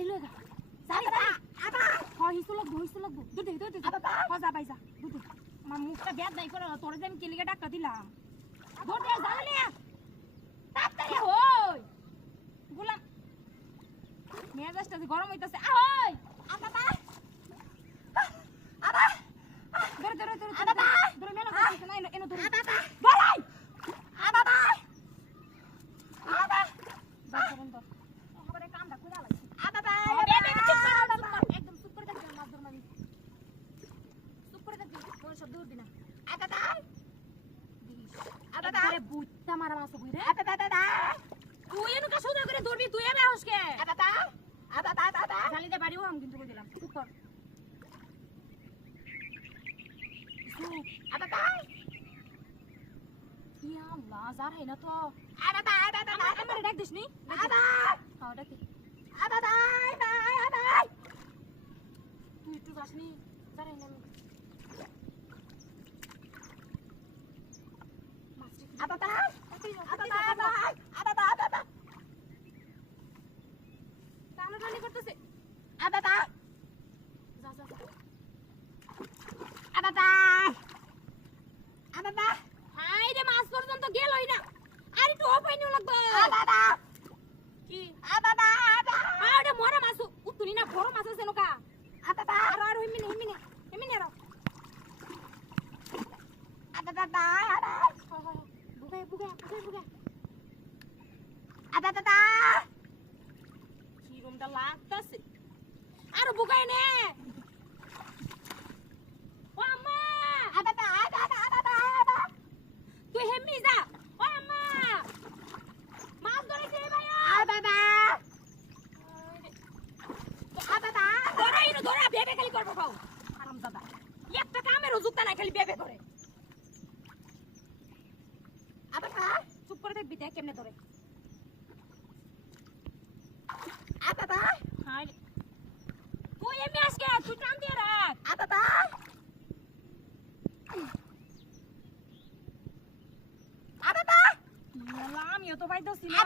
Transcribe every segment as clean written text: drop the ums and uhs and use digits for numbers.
জানি লই গা জানি আবা হিসু লাগবো দূর দে যা বাইজা দূর দে আমার মুখটা ব্যাদ নাই করে তোরে যে আমি কেলিকে ডাক্তার দিলাম দূর দে জানি না তাড়াতাড়ি হই গোলাম মেজাজটা গরম হইতাছে আহই আবা ধরে মেলা করছিস না এনো ধরে বলাই খবরে কামটা কইরা লাগছে একদম চুপ করে থাকবি মাছ ধর মামি চুপ করে থাকবি কোন শব্দ উঠবি না আরে বুইতা মারা মাছ বুই রে তুই এনুকা সুদা করে ধরবি তুই এবে হসকে জালি দে বাড়িও আমি কিন্তু কই দিলাম চুপ কর ইয়া আল্লাহ জার হয় না তো আমার ডাক দিস নি হ্যাঁ ডাকি তুই একটু যাস নি জার হয় না টানাটানি করতেছে হাই রে মাছ পর্যন্ত গেলই না আর একটু অপাইনিও লাগবে কি আরে মরা মাছ উতুনি না বড় মাছ আছে নকা আর হিমিনে র বুগে কি রুমটা লাগতাছে আর বুগাই নে ও আম্মা তুই হেমি যা ও আম্মা মাছ ধরেছে ভাইয়া ধরা বেবে খালি করবো খাও আরাম দাদা একটা কামের হুজুকটা নাই খালি বেবে করে চুপ করে দেখবি দেখ কেমনে ধরে তুই এমনি আজকে তুই টান দিয়ে রাখ আমিও তো পাইতেছি না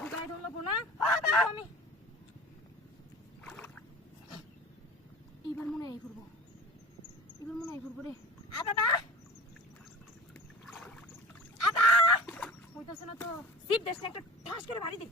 বুগাই ধরলো না আমি এবার মনে হয় ঘুরবো রে হইতাছে না তো সিপ দেশটা একটা ঠাস করে ভারী দে